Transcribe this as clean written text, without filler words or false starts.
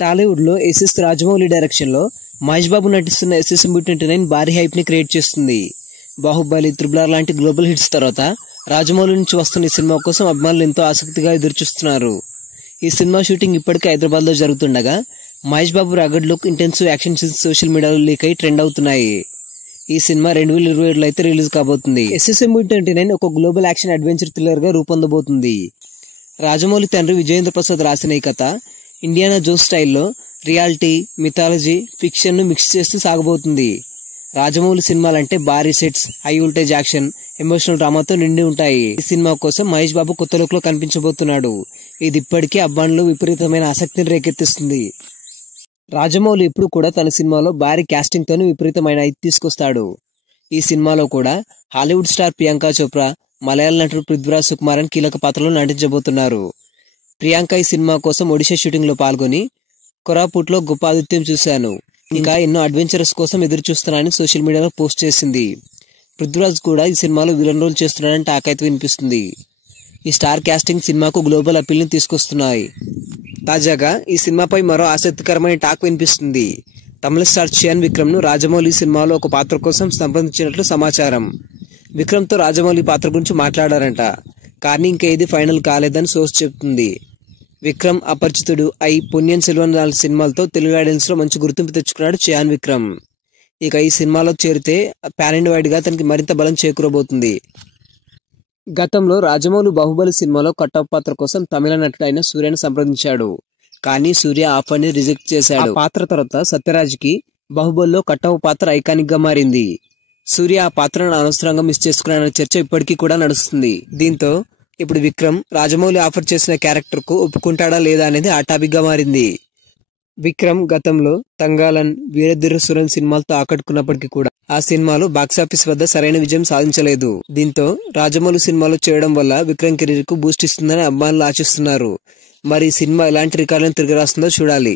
టాలీవుడ్ లో SS Rajamouli direction లో మహేష్ బాబు నటిస్తున్న SS-29 భారీ హైప్ ని క్రియేట్ చేస్తుంది. బాహుబలి, త్రిబుల్ లాంటి గ్లోబల్ హిట్స్ తర్వాత రాజమౌళి నుంచి వస్తున్న ఈ సినిమా కోసం అభిమానులు ఎంతో ఆసక్తిగా ఎదురుచూస్తున్నారు. ఈ సినిమా షూటింగ్ ఇప్పటికే హైదరాబాద్ లో జరుగుతుండగా Mahesh Babu rugged look, intensive action scenes social మీడియాలో లీక్ అయి ట్రెండ్ అవుతున్నాయి. ఈ సినిమా 2027లో అయితే రిలీజ్ కాబోతుంది. SS-29 ఒక గ్లోబల్ యాక్షన్ అడ్వెంచర్ థ్రిల్లర్ గా రూపొందబోతుంది. రాజమౌళి తండ్రి విజయేంద్ర ప్రసాద్ రాసిన ఈ కథ ఇండియానా జోన్స్ స్టైల్లో రియాలిటీ, మిథాలజీ, ఫిక్షన్ ను మిక్స్ చేస్తూ సాగబోతుంది. రాజమౌళి సినిమాలంటే భారీ sets, high voltage action, emotional డ్రామాతో నిండి ఉంటాయి. ఈ సినిమా కోసం మహేష్ బాబు కొత్త లుక్ లో కనిపించబోతున్నాడు. ఇది ఇప్పటికే అభిమానులు విపరీతమైన ఆసక్తిని రేకెత్తిస్తుంది. రాజమౌళి ఇప్పుడు కూడా తన సినిమాలో భారీ కాస్టింగ్ తోనే విపరీతమైన హైప్ తీసుకొస్తాడు. ఈ సినిమాలో కూడా హాలీవుడ్ స్టార్ ప్రియాంక చోప్రా, మలయాళ నటుడు పృథ్వీరాజ్ సుకుమారన్ కీలక పాత్రలో నటించబోతున్నారు. ప్రియాంక ఈ సినిమా కోసం ఒడిషా షూటింగ్ లో పాల్గొని కొరాపుట్ లో గొప్ప ఆతిథ్యం చూశాను. ఇంకా ఎన్నో అడ్వెంచరస్ కోసం ఎదురు చూస్తున్నానని సోషల్ మీడియాలో పోస్ట్ చేసింది. పృథ్వీరాజ్ కూడా ఈ సినిమాలో విలన్ రోల్ చేస్తున్నాడని టాక్ అయితే వినిపిస్తుంది. ఈ స్టార్ కాస్టింగ్ సినిమాకు గ్లోబల్ అపీల్ ని తీసుకొస్తున్నాయి. తాజాగా ఈ సినిమాపై మరో ఆసక్తికరమైన టాక్ వినిపిస్తుంది. తమిళ స్టార్ చియాన్ విక్రమ్ ను రాజమౌళి సినిమాలో ఒక పాత్ర కోసం సంప్రదించినట్లు సమాచారం. విక్రమ్ తో రాజమౌళి పాత్ర గురించి మాట్లాడారంట. కానీ ఇంకా ఏది ఫైనల్ కాలేదని సోర్స్ చెబుతుంది. విక్రమ్ అపరిచితుడు, పొన్నియిన్ సెల్వన్ లాంటి సినిమాలతో తెలుగు ఆడియన్స్ లో మంచి గుర్తింపు తెచ్చుకున్నాడు చియాన్ విక్రమ్. ఇక ఈ సినిమాలో చేరితే పాన్ ఇండియా వైడ్ గా తనకి మరింత బలం చేకూరబోతుంది. గతంలో రాజమౌళి బాహుబలి సినిమాలో కట్టప్ పాత్ర కోసం తమిళ నటుడు అయిన సూర్యను సంప్రదించాడు. కానీ సూర్య ఆఫర్ ని రిజెక్ట్ చేశాడు. ఆ పాత్ర తర్వాత సత్యరాజ్ కి బాహుబలిలో కట్టప్ పాత్ర ఐకానిక్ గా మారింది. సూర్య ఆ పాత్రను అనవసరంగా మిస్ చేసుకున్నాడన్న చర్చ ఇప్పటికీ కూడా నడుస్తుంది. దీంతో ఇప్పుడు విక్రమ్ రాజమౌళి ఆఫర్ చేసిన క్యారెక్టర్ కు ఒప్పుకుంటాడా లేదా అనేది ఆ టాపిక్ గా మారింది. విక్రమ్ గతంలో తంగాలన్, వీరధీరసురన్ సినిమాలతో ఆకట్టుకున్నప్పటికీ కూడా ఆ సినిమాలు బాక్సాఫీస్ వద్ద సరైన విజయం సాధించలేదు. దీంతో రాజమౌళి సినిమాలో చేయడం వల్ల విక్రమ్ కెరీర్ కు బూస్ట్ ఇస్తుందని అభిమానులు ఆశిస్తున్నారు. మరి ఈ సినిమా ఎలాంటి రికార్డులను తిరిగి రాస్తుందో చూడాలి.